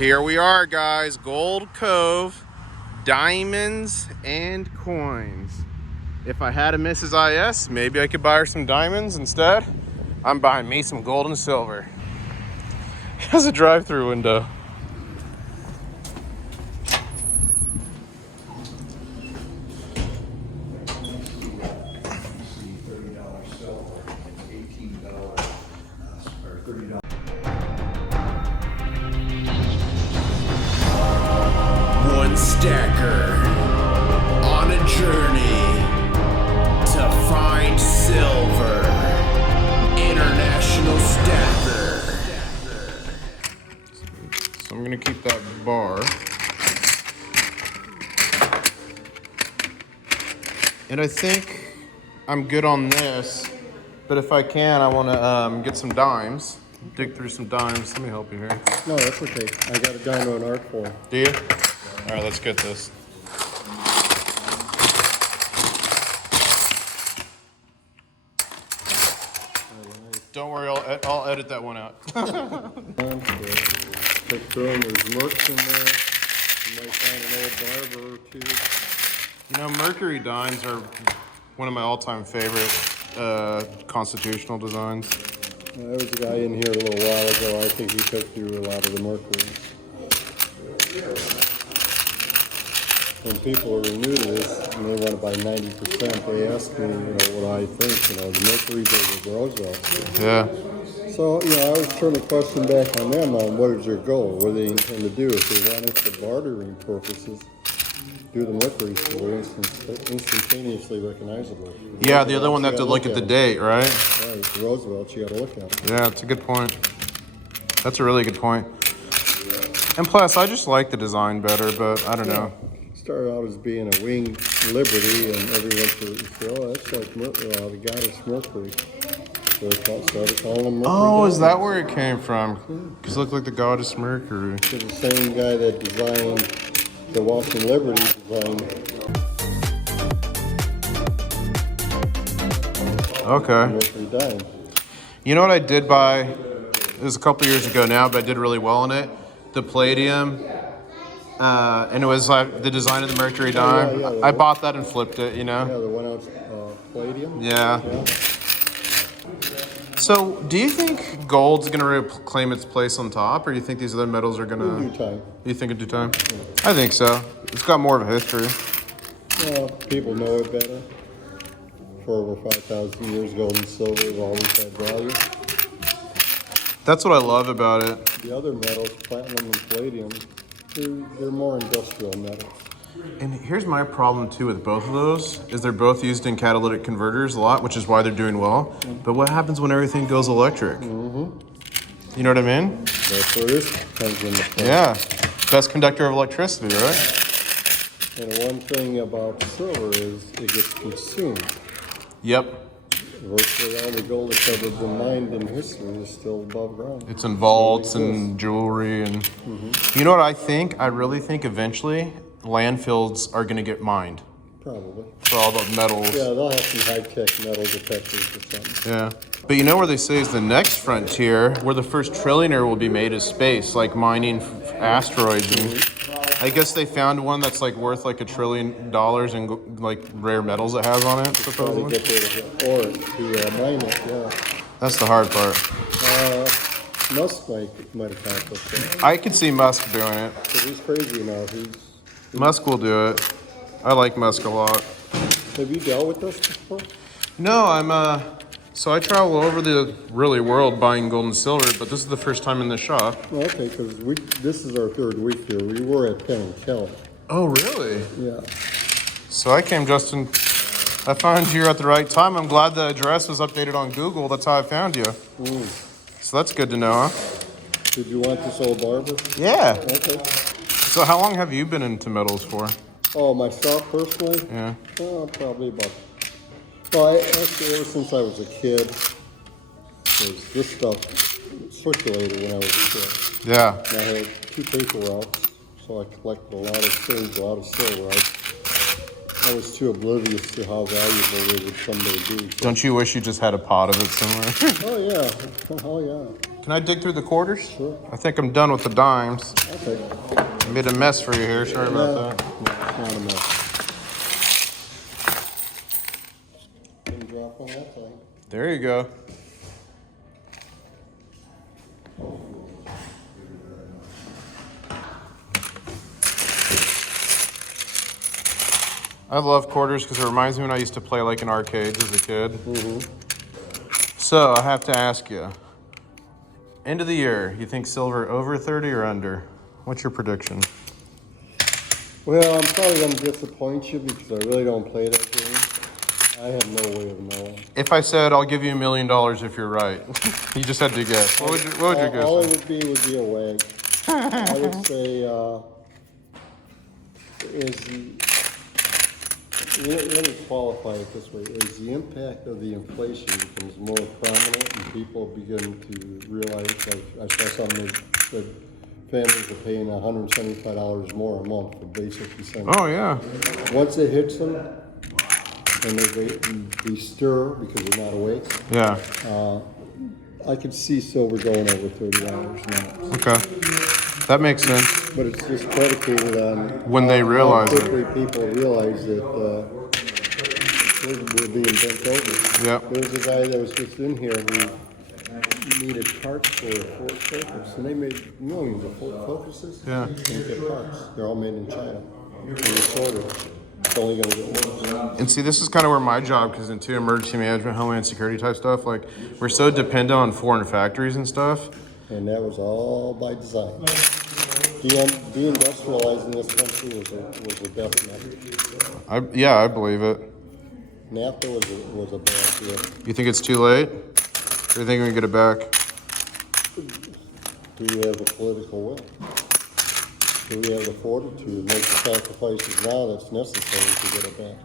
Here we are, guys. Gold Cove, diamonds and coins. If I had a Mrs. IS, maybe I could buy her some diamonds instead. I'm buying me some gold and silver. It has a drive-through window. One stacker on a journey to find silver. International stacker. So I'm gonna keep that bar. And I think I'm good on this, but if I can, I wanna get some dimes. Dig through some dimes. Let me help you here. No, that's okay. I got a dino and art for. Do you? All right, let's get this. Don't worry, I'll edit that one out. Check through them. There's mercs in there. You might find an old barber or two. You know, Mercury dimes are one of my all-time favorite constitutional designs. There was a guy in here a little while ago. I think he took through a lot of the mercury. When people are new to this and they want to buy 90%, they ask me, what I think. The mercury's over Roosevelt. Yeah. So, I always turn the question back on them on what is their goal, what do they intend to do. If they want it for bartering purposes, do the mercury so they're instantaneously recognizable. Yeah, the other one, they have to look at the date, right? Right, the Roosevelt, you got to look at it. Yeah, it's a good point. That's a really good point. And plus, I just like the design better, but I don't know. Started out as being a winged Liberty, and everyone said, oh, that's like the goddess Mercury. So they started calling him Mercury. Oh, is that where it came from? Because it looked like the goddess Mercury. It's the same guy that designed the Walking Liberty design. Okay. Mercury died. You know what I did buy? It was a couple years ago now, but I did really well on it. The palladium. And it was like the design of the Mercury dime. Yeah, I bought that and flipped it, Yeah, the 1 ounce palladium. Yeah. So, do you think gold's going to reclaim its place on top, or do you think these other metals are going to... In due time. You think in due time? Yeah. I think so. It's got more of a history. Well, people know it better. For over 5,000 years, gold and silver have always had value. That's what I love about it. The other metals, platinum and palladium, they're more industrial metals. And here's my problem too with both of those, is they're both used in catalytic converters a lot, which is why they're doing well. But what happens when everything goes electric? You know what I mean? That's where this comes into play. Yeah. Best conductor of electricity, right? And the one thing about silver is it gets consumed. Yep. Virtually all the gold that's ever been mined in history is still above ground. It's in vaults and jewelry and... You know what I think? I really think eventually landfills are going to get mined. Probably. For all the metals. Yeah, they'll have some high-tech metal detectors or something. Yeah. But you know where they say is the next frontier, where the first trillionaire will be made is space, like mining asteroids. And I guess they found one that's like worth like $1 trillion and like rare metals it has on it, supposedly. Try to get there ore to mine it, yeah. That's the hard part. Musk might accomplish that. I could see Musk doing it. Because he's crazy now. Musk will do it. I like Musk a lot. Have you dealt with this before? No, so I travel all over the world buying gold and silver, but this is the first time in this shop. Well, okay, because this is our 3rd week here. We were at Penn & Kelly. Oh, really? Yeah. So I came just in... I found you at the right time. I'm glad the address was updated on Google. That's how I found you. So that's good to know, huh? Did you want this old barber? Yeah. Okay. So how long have you been into metals for? Oh, myself personally? Yeah. Probably about... Well, actually, ever since I was a kid, because this stuff circulated when I was a kid. Yeah. And I had 2 paper routes, so I collected a lot of things, a lot of silver. I was too oblivious to how valuable they would someday be. So. Don't you wish you just had a pot of it somewhere? Oh, yeah. Oh, yeah. Can I dig through the quarters? Sure. I think I'm done with the dimes. Okay. I made a mess for you here. Sorry about that. No, it's not a mess. Didn't drop on that thing. There you go. I love quarters because it reminds me when I used to play like in arcades as a kid. So I have to ask you, end of the year, you think silver over 30 or under? What's your prediction? Well, I'm probably going to disappoint you because I really don't play that game. I have no way of knowing. If I said I'll give you $1 million if you're right, you just had to guess. What would you guess? All it would be a wag. I would say, let me qualify it this way. As the impact of the inflation becomes more prominent and people begin to realize, like I saw something that families are paying $175 more a month for basic essentials. Oh, yeah. Once it hits them, and they stir because they're not awake, Yeah. I could see silver going over $30 now. Okay. That makes sense. But it's just predicated on When they realize how it. quickly people realize that we're being bent over. Yep. There was a guy that was just in here who needed parts for a Ford Focus, and they made millions of Ford Focuses. Yeah. And get parts. They're all made in China. And they sold it. It's only going to get worse. And see, this is kind of where my job comes into, emergency management, homeland security type stuff. Like, we're so dependent on foreign factories and stuff. And that was all by design. Deindustrializing this country was a definite. I believe it. NAFTA was a bad deal. You think it's too late? Or you think we can get it back? Do we have the political will? Do we have the fortitude to make the sacrifices now that's necessary to get it back?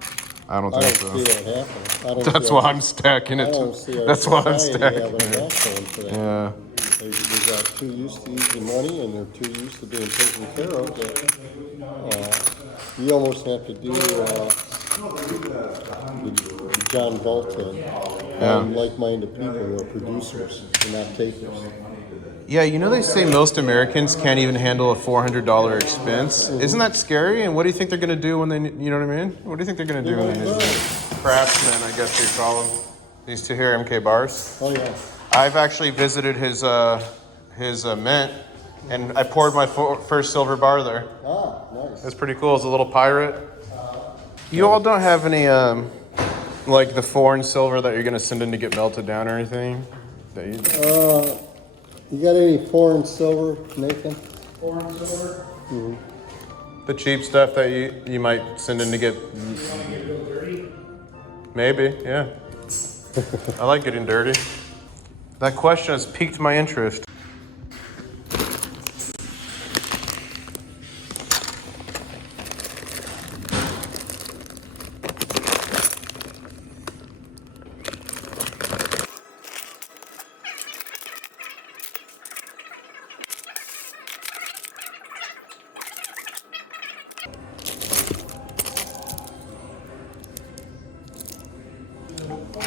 I don't I think don't so. see that happening. That's why I'm stacking I it. don't see our That's why I'm society stacking having a it. backbone for that. Yeah. They got too used to using money and they're too used to being taken care of that you almost have to do the John Bolton. Like-minded people who are producers and not takers. Yeah, you know they say most Americans can't even handle a $400 expense. Isn't that scary? And what do you think they're going to do when they, you know what I mean? What do you think they're going to do when they need craftsmen, I guess you call them? These two here, MK bars. Oh yeah. I've actually visited his mint, and I poured my first silver bar there. Ah, nice. That's pretty cool. It's a little pirate. You all don't have any, like the foreign silver that you're going to send in to get melted down or anything? That You got any foreign silver, Nathan? Foreign silver? Mm-hmm. The cheap stuff that you might send in to get... Maybe, yeah. I like getting dirty. That question has piqued my interest.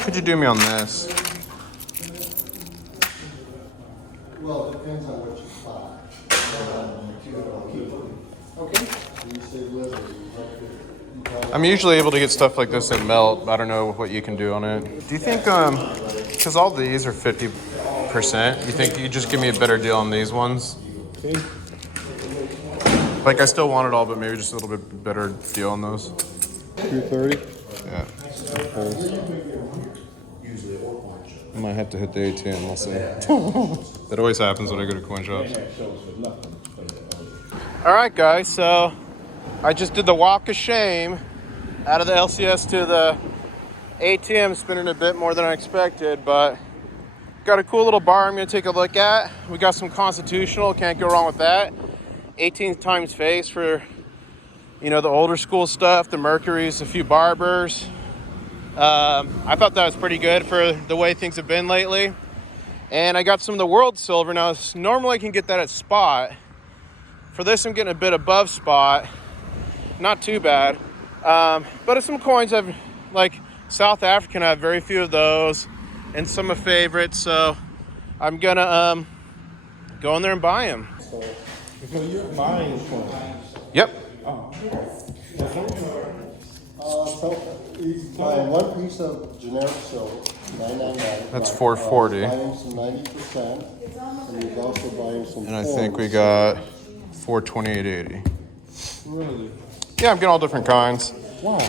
Could you do me on this? Well, it depends on what you buy. Okay. You say liver. I'm usually able to get stuff like this that melt. I don't know what you can do on it. Do you think, because all these are 50%, you think you just give me a better deal on these ones? Okay. Like I still want it all, but maybe just a little bit better deal on those. 230. Yeah. Okay. I might have to hit the ATM, we'll see. That always happens when I go to coin shops. All right, guys, so I just did the walk of shame out of the LCS to the ATM, spending a bit more than I expected, but got a cool little bar I'm gonna take a look at. We got some Constitutional, can't go wrong with that. 18th times face for, you know, the older school stuff, the Mercuries, a few Barbers. I thought that was pretty good for the way things have been lately. And I got some of the world silver. Now, normally I can get that at spot. For this, I'm getting a bit above spot. Not too bad. But some coins have, like South African, I have very few of those. And some are favorites. So I'm gonna go in there and buy them. So you're buying coins. Yep. So he's buying one piece of generic silver, $9.99. That's $4.40. Buying some 90%, and he's also buying some. And I think we coins. got $428.80. Really? Yeah, I'm getting all different kinds. Wow.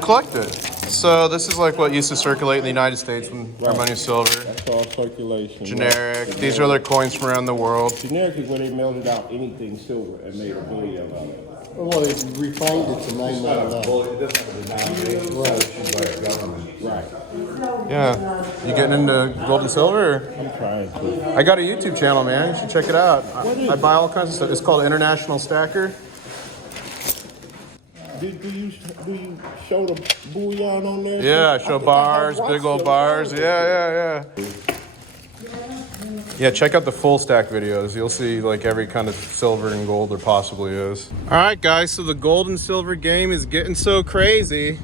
Collect it. So this is like what used to circulate in the United States when our money is silver. That's all circulation. Generic. These are other coins from around the world. Generic is when they melted out anything silver and made a bullion out of it. Well, they refined it to $9.99. Right. Yeah. You getting into gold and silver? Or? I'm trying to. I got a YouTube channel, man. You should check it out. I buy all kinds of stuff. It's called International Stacker. Do you show the bullion on there? Yeah, I show bars, big old bars. Yeah. Yeah, check out the full stack videos. You'll see like every kind of silver and gold there possibly is. All right, guys, so the gold and silver game is getting so crazy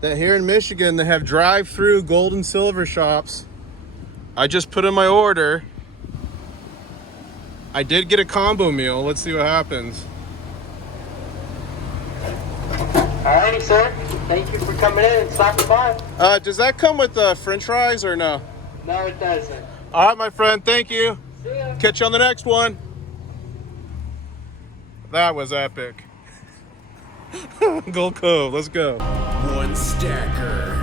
that here in Michigan, they have drive-through gold and silver shops. I just put in my order. I did get a combo meal. Let's see what happens. Alrighty, sir. Thank you for coming in and stopping by. Does that come with French fries or no? No, it doesn't. All right, my friend, thank you. See ya. Catch you on the next one. That was epic. Gold Cove, let's go. One stacker.